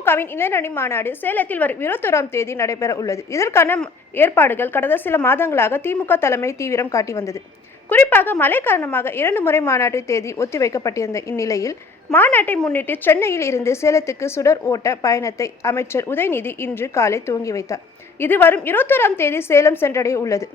திமுகவின் இளைஞரணி மாநாடு சேலத்தில் வரும் 21ஆம் தேதி நடைபெற உள்ளது. இதற்கான ஏற்பாடுகள் கடந்த சில மாதங்களாக திமுக தலைமை தீவிரம் காட்டி வந்தது. குறிப்பாக மழை காரணமாக 2 முறை மாநாட்டு தேதி ஒத்திவைக்கப்பட்டிருந்த இந்நிலையில் மாநாட்டை முன்னிட்டு சென்னையில் இருந்து சேலத்துக்கு சுடர் ஓட்ட பயணத்தை அமைச்சர் உதயநிதி இன்று காலை துவங்கி வைத்தார். இது வரும் 21ஆம் தேதி சேலம் சென்றடைய உள்ளது.